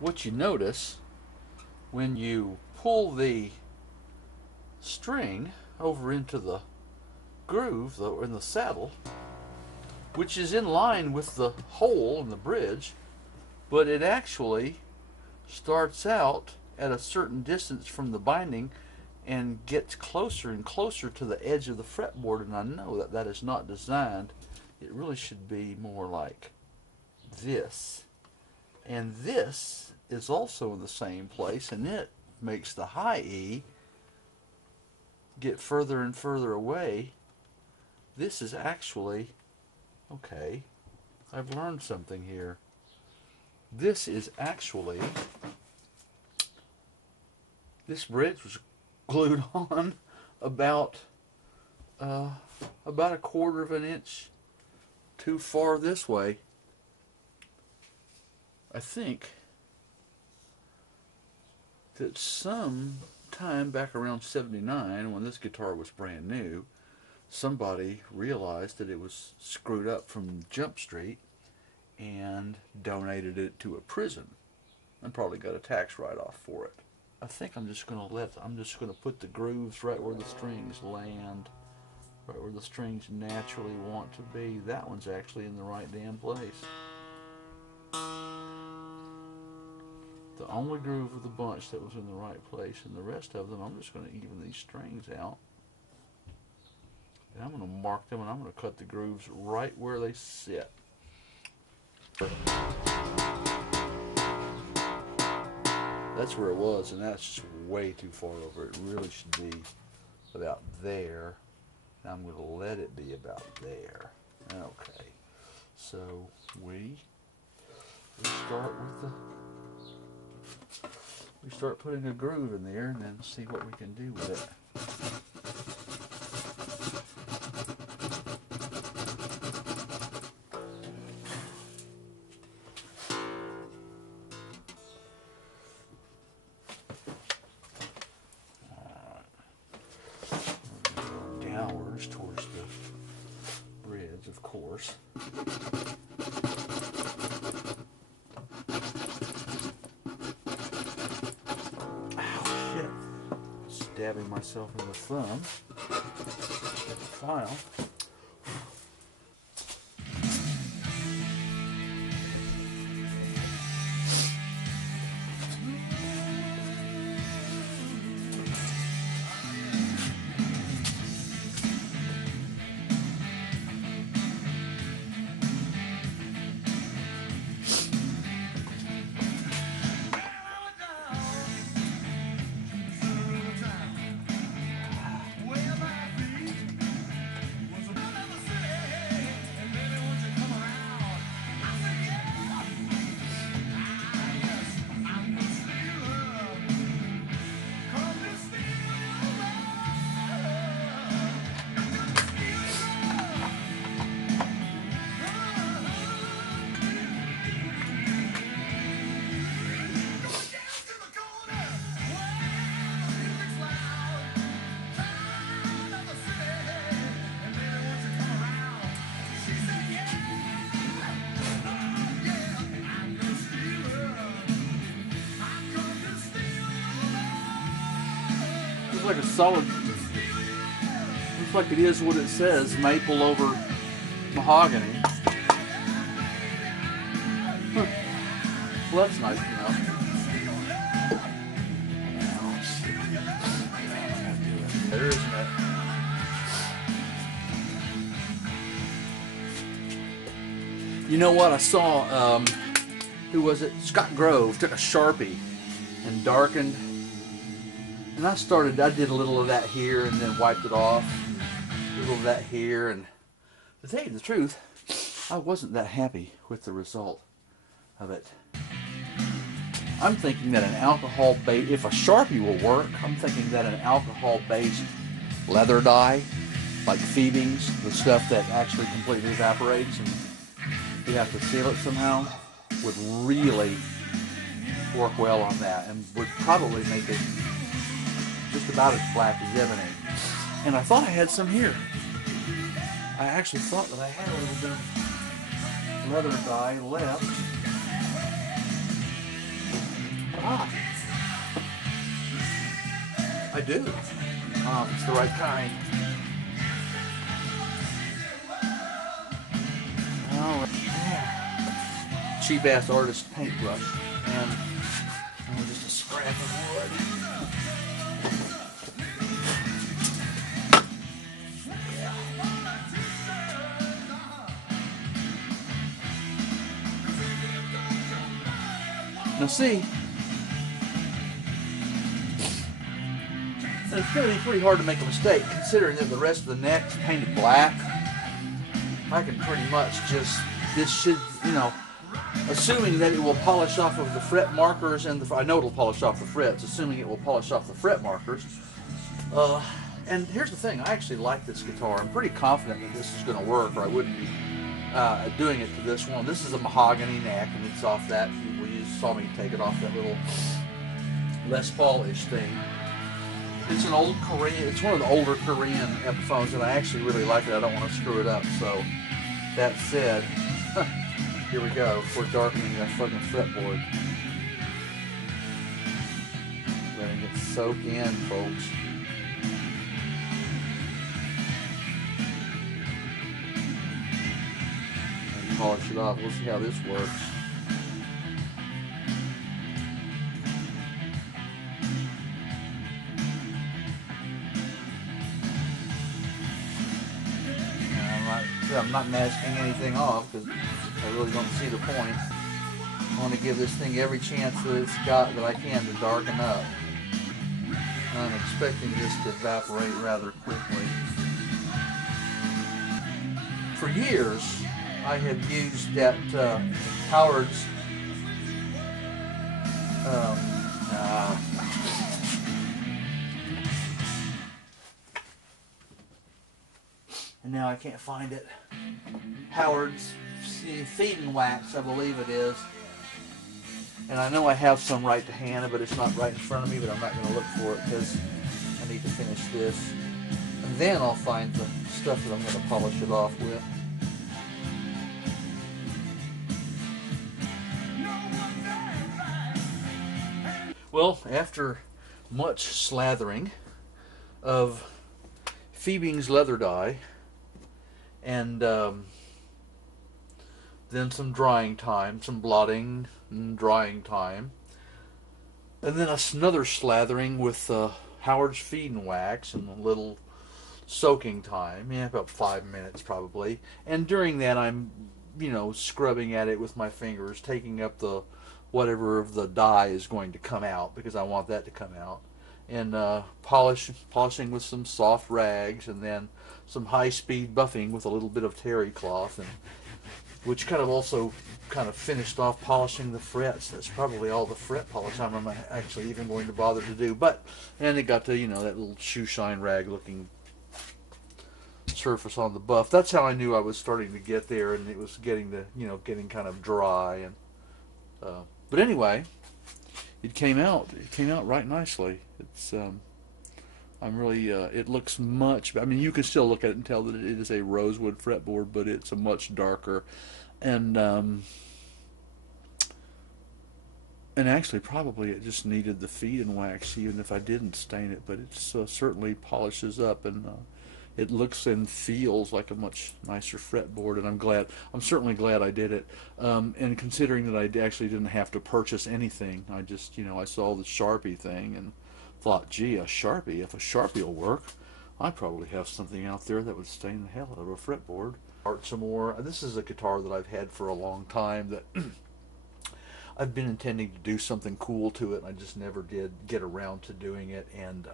what you notice when you pull the string over into the groove in the saddle, which is in line with the hole in the bridge, but it actually starts out at a certain distance from the binding and gets closer and closer to the edge of the fretboard, and I know that that is not designed. It really should be more like this. And this is also in the same place, and it makes the high E get further and further away. This is actually, okay, I've learned something here. This is actually, this bridge was glued on about a quarter of an inch too far this way. I think that some time back around 79, when this guitar was brand new, somebody realized that it was screwed up from Jump Street and donated it to a prison and probably got a tax write-off for it. I think I'm just going to put the grooves right where the strings land, right where the strings naturally want to be. That one's actually in the right damn place. The only groove of the bunch that was in the right place, and the rest of them, I'm just going to even these strings out. And I'm going to mark them, and I'm going to cut the grooves right where they sit. That's where it was, and that's just way too far over. It really should be about there. And I'm going to let it be about there. Okay. So we start with the... We start putting a groove in there and then see what we can do with it. Downwards towards the bridge, of course. Stabbing myself in the thumb with the file. Like a solid, looks like it is what it says, maple over mahogany. Huh. Well, that's nice to know. There, isn't it? You know what? I saw, who was it? Scott Grove took a Sharpie and darkened. And I did a little of that here and then wiped it off. A little of that here, and to tell you the truth, I wasn't that happy with the result of it. I'm thinking that an alcohol-based, if a Sharpie will work, I'm thinking that an alcohol-based leather dye, like Fiebing's, the stuff that actually completely evaporates and you have to seal it somehow, would really work well on that and would probably make it just about as black as ebony. And I thought I had some here. I actually thought that I had a little bit of leather dye left. Ah, I do. It's the right kind. Oh, yeah. Cheap ass artist paintbrush and just a scrap of wood. Now see, it's going to be pretty hard to make a mistake considering that the rest of the neck is painted black. I can pretty much just, this should, you know, assuming that it will polish off of the fret markers and I know it'll polish off the frets, assuming it will polish off the fret markers. And here's the thing, I actually like this guitar. I'm pretty confident that this is going to work or I wouldn't be doing it to this one. This is a mahogany neck and it's off that, you saw me take it off that little Les Paul-ish thing. It's an old Korean, it's one of the older Korean Epiphones and I actually really like it. I don't want to screw it up. So that said, here we go. We're darkening that fucking fretboard. Letting it soak in, folks. And polish it off. We'll see how this works. I'm not masking anything off because I really don't see the point. I want to give this thing every chance that it's got that I can to darken up. I'm expecting this to evaporate rather quickly. For years, I have used that Howard's and now I can't find it. Howard's Fiebing wax, I believe it is. And I know I have some right to hand, but it's not right in front of me, but I'm not going to look for it because I need to finish this. And then I'll find the stuff that I'm going to polish it off with. Well, after much slathering of Fiebing's leather dye, and then some drying time, some blotting and drying time, and then another slathering with Howard's Fiebing wax and a little soaking time, yeah, about 5 minutes probably. And during that, I'm, you know, scrubbing at it with my fingers, taking up the whatever of the dye is going to come out because I want that to come out, and polishing with some soft rags, and then some high-speed buffing with a little bit of terry cloth, and which kind of also kind of finished off polishing the frets. That's probably all the fret polish I'm actually even going to bother to do. But and it got to, you know, that little shoe shine rag looking surface on the buff. That's how I knew I was starting to get there, and it was getting the, you know, getting kind of dry. And but anyway, it came out. It came out right nicely. It's I'm really, it looks much, I mean, you can still look at it and tell that it is a rosewood fretboard, but it's a much darker, and actually probably it just needed the Fiebing wax even if I didn't stain it, but it certainly polishes up, and it looks and feels like a much nicer fretboard, and I'm certainly glad I did it, and considering that I actually didn't have to purchase anything, I just, you know, I saw the Sharpie thing, and thought, gee, a Sharpie, if a Sharpie will work, I probably have something out there that would stain the hell out of a fretboard. Art some more. This is a guitar that I've had for a long time that I've been intending to do something cool to it, and I just never did get around to doing it. And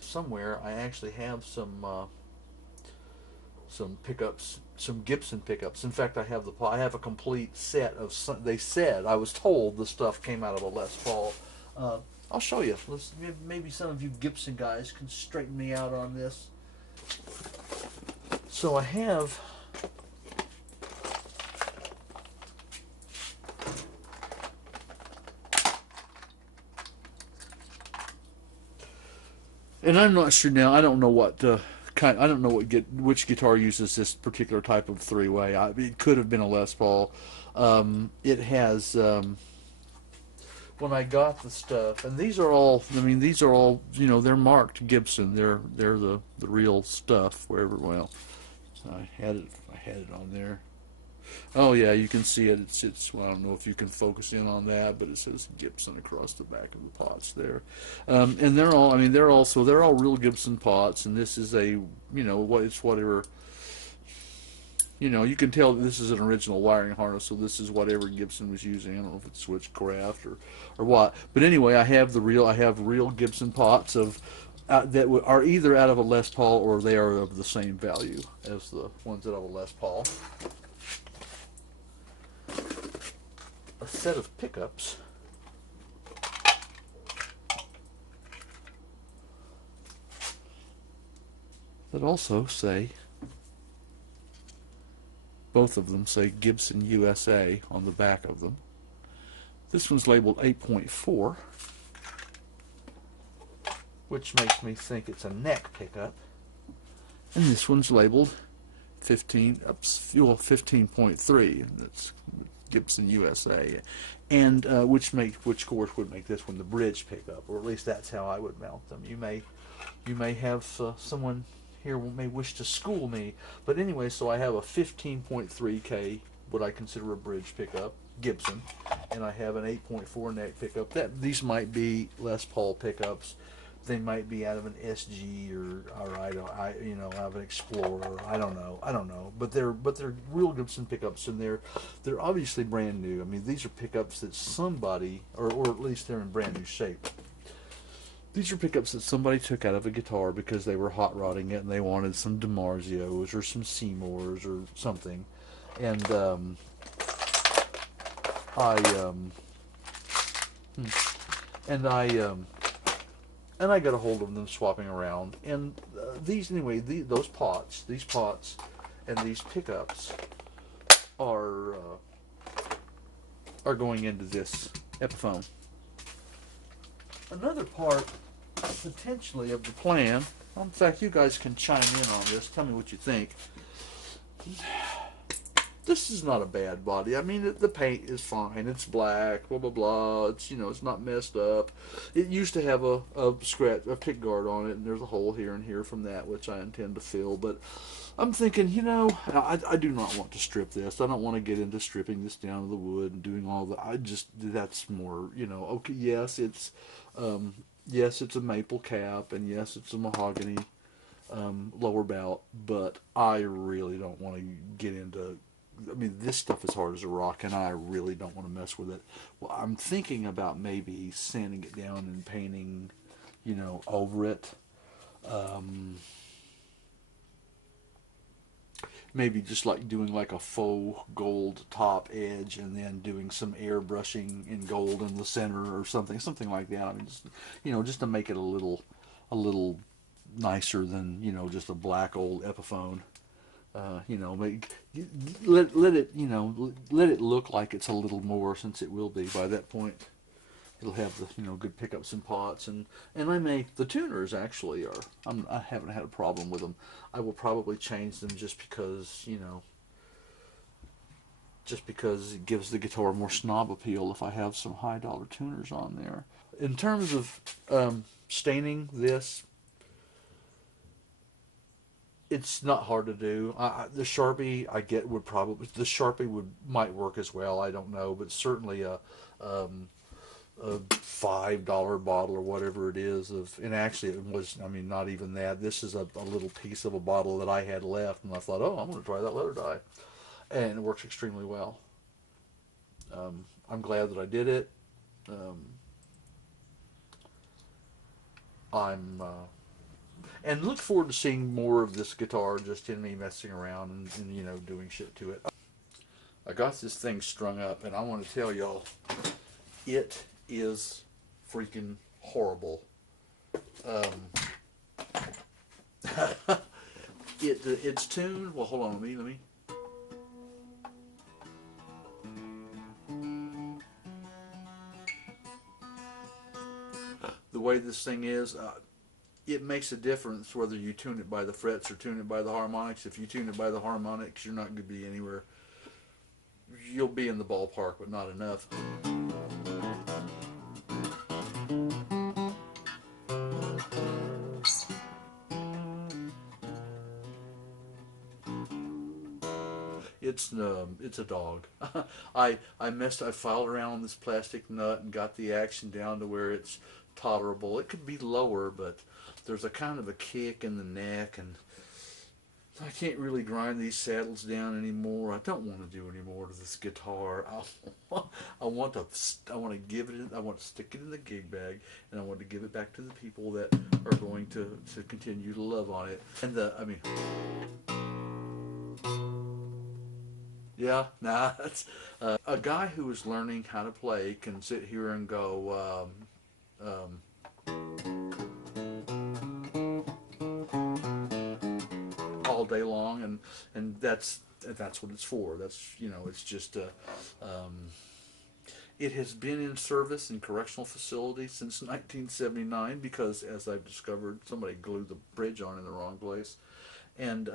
somewhere I actually have some pickups, some Gibson pickups. In fact, I have a complete set of some, they said, I was told the stuff came out of a Les Paul. I'll show you. Maybe some of you Gibson guys can straighten me out on this. So I have and I'm not sure now. I don't know what I don't know which guitar uses this particular type of three-way. It could have been a Les Paul. It has when I got the stuff, and these are all, I mean, these are all, you know, they're marked Gibson. They're the real stuff. Wherever, well, I had it on there. Oh yeah, you can see it. It's well, I don't know if you can focus in on that, but it says Gibson across the back of the pots there. And they're all, I mean, they're all real Gibson pots, and this is a, you know, what it's whatever. You know, you can tell this is an original wiring harness, so this is whatever Gibson was using. I don't know if it's Switchcraft or what. But anyway, I have real Gibson pots of that are either out of a Les Paul or they are of the same value as the ones out of a Les Paul. A set of pickups that also say, both of them say Gibson USA on the back of them. This one's labeled 8.4, which makes me think it's a neck pickup. And this one's labeled 15.3, and that's Gibson USA, and which of course would make this one the bridge pickup, or at least that's how I would mount them. You may have someone here may wish to school me, but anyway, so I have a 15.3K, what I consider a bridge pickup, Gibson, and I have an 8.4 neck pickup. These might be Les Paul pickups. They might be out of an SG or you know, out of an Explorer. I don't know. But they're real Gibson pickups, and they're obviously brand new. I mean, these are pickups that somebody, or at least they're in brand new shape. These are pickups that somebody took out of a guitar because they were hot rodding it and they wanted some DiMarzios or some Seymours or something. And I got a hold of them swapping around. And these pots and these pickups are going into this Epiphone. Another part, potentially, of the plan, in fact, you guys can chime in on this, tell me what you think. This is not a bad body. I mean, the paint is fine. It's black, blah, blah, blah. It's, you know, it's not messed up. It used to have a pick guard on it, and there's a hole here and here from that, which I intend to fill. But I'm thinking, you know, I do not want to strip this. I don't want to get into stripping this down to the wood and doing all the, that's more, you know, okay, yes, it's a maple cap, and yes, it's a mahogany lower bout, but I really don't want to get into, I mean, this stuff is hard as a rock, and I really don't want to mess with it. Well, I'm thinking about maybe sanding it down and painting, you know, over it. Maybe just like doing like a faux gold top edge and then doing some airbrushing in gold in the center or something like that. I mean, just, you know, just to make it a little nicer than, you know, just a black old Epiphone. You know, let it look like it's a little more, since it will be by that point. It'll have the, you know, good pickups and pots, and the tuners actually are, I haven't had a problem with them. I will probably change them just because, you know, just because it gives the guitar more snob appeal if I have some high dollar tuners on there. In terms of staining this, it's not hard to do. The Sharpie might work as well. I don't know, but certainly a $5 bottle or whatever it is and actually it was, I mean, not even that. This is a little piece of a bottle that I had left, and I thought, oh, I'm going to try that letter dye, and it works extremely well. I'm glad that I did it. And look forward to seeing more of this guitar, just in me messing around and you know, doing shit to it. I got this thing strung up, and I want to tell y'all, it is freaking horrible. It's tuned. Well, hold on, let me. The way this thing is, it makes a difference whether you tune it by the frets or tune it by the harmonics. If you tune it by the harmonics, you're not going to be anywhere. You'll be in the ballpark, but not enough. It's a dog. I filed around on this plastic nut and got the action down to where it's tolerable. It could be lower, but there's a kind of a kick in the neck, and I can't really grind these saddles down anymore. I don't want to do any more to this guitar. I want to give it. I want to stick it in the gig bag, and I want to give it back to the people that are going to continue to love on it. And yeah, nah. That's a guy who is learning how to play can sit here and go. All day long, and that's what it's for. That's, you know, it's just it has been in service in correctional facilities since 1979 because, as I've discovered, somebody glued the bridge on in the wrong place, and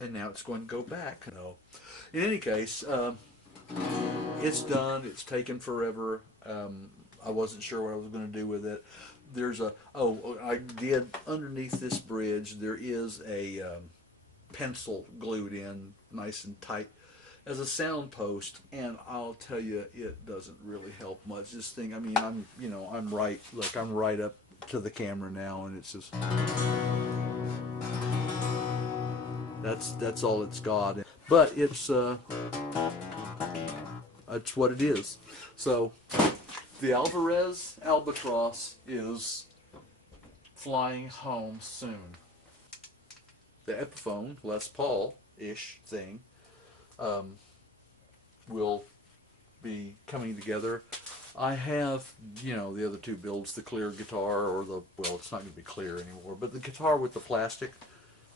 now it's going to go back. No. In any case, it's done. It's taken forever. I wasn't sure what I was going to do with it. There's I did underneath this bridge, there is a pencil glued in nice and tight as a sound post, and I'll tell you, it doesn't really help much. This thing, I mean, I'm right up to the camera now, and it's just, that's all it's got. But it's what it is. So the Alvarez Albatross is flying home soon. The Epiphone, Les Paul-ish thing, will be coming together. I have, the other two builds, the clear guitar, or well, it's not going to be clear anymore, but the guitar with the plastic,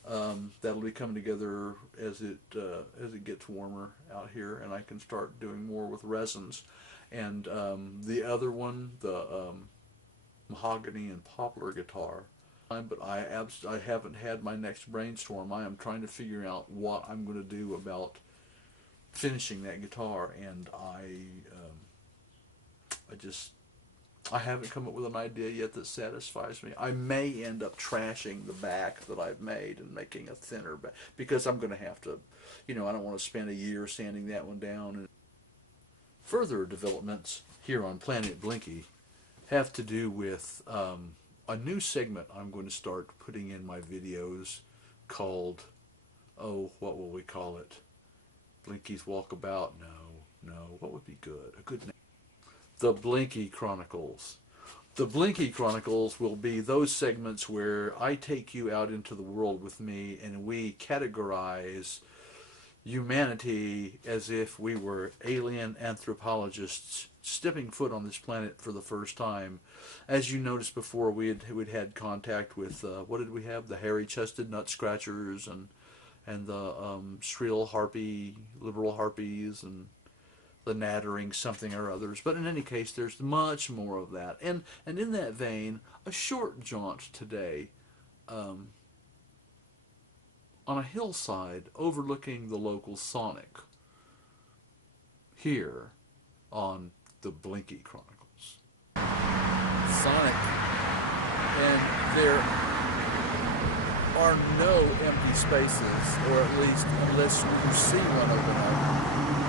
that'll be coming together as it gets warmer out here, and I can start doing more with resins. And the other one, the mahogany and poplar guitar. But I haven't had my next brainstorm. I am trying to figure out what I'm going to do about finishing that guitar, and I haven't come up with an idea yet that satisfies me. I may end up trashing the back that I've made and making a thinner back, because I'm going to have to, I don't want to spend a year sanding that one down. And further developments here on Planet Blinky have to do with a new segment I'm going to start putting in my videos called, what will we call it? Blinky's Walkabout? No, what would be good? A good name. The Blinky Chronicles. The Blinky Chronicles will be those segments where I take you out into the world with me, and we categorize humanity as if we were alien anthropologists stepping foot on this planet for the first time. As you noticed before, we'd had contact with, what did we have? The hairy-chested nut scratchers and the shrill harpy, liberal harpies, and the nattering something or others. But in any case, there's much more of that. And in that vein, a short jaunt today on a hillside overlooking the local Sonic here on the Blinky Chronicles. Sonic, and there are no empty spaces, or at least unless you see one open up,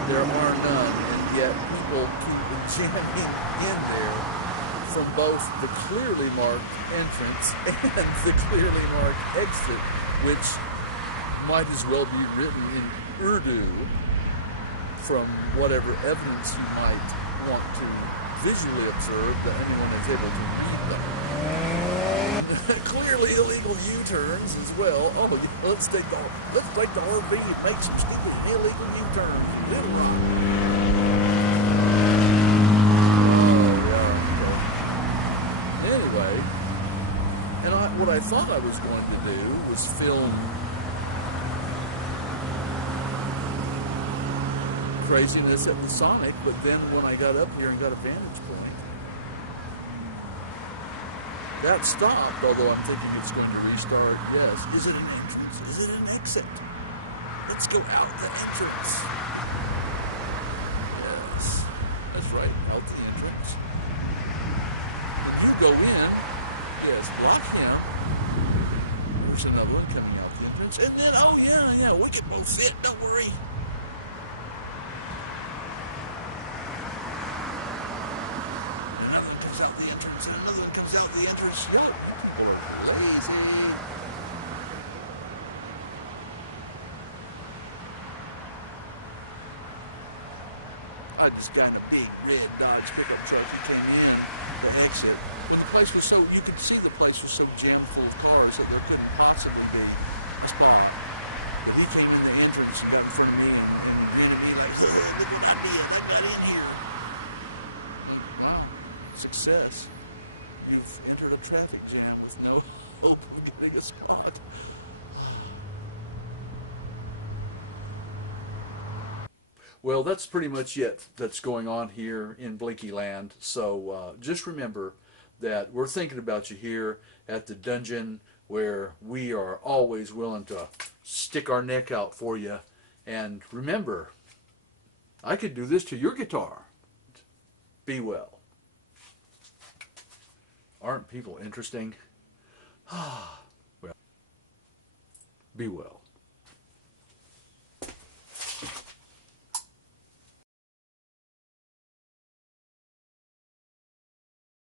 there are none, and yet people keep jamming in there from both the clearly marked entrance and the clearly marked exit, which might as well be written in Urdu from whatever evidence you might want to visually observe that anyone is able to read them. Clearly illegal U-turns as well. Oh, let's take the RV and make some stupid illegal U-turns. Anyway, and what I thought I was going to do was film craziness at the Sonic, but then when I got up here and got a vantage point, that stopped, although I'm thinking it's going to restart. Yes. Is it an entrance? Is it an exit? Let's go out the entrance. Yes. That's right, out the entrance. If you go in, yes, block him. There's another one coming out the entrance. entrance, and then, oh yeah, we can both fit, don't worry. Another one comes out the entrance, and another one comes out the entrance. Whoa, easy. I just got in a big red Dodge pickup truck and came in the exit. And the place was so, you could see the place was so jammed full of cars that there couldn't possibly be a spot. But he came in the entrance and got in front of me and handed me like, yeah, look what I did, I got in here. And wow, success. You've entered a traffic jam with no hope of getting a spot. Well, that's pretty much it that's going on here in Blinky Land. So just remember that we're thinking about you here at the dungeon, where we are always willing to stick our neck out for you. And remember, I could do this to your guitar. Be well. Aren't people interesting? Well, be well.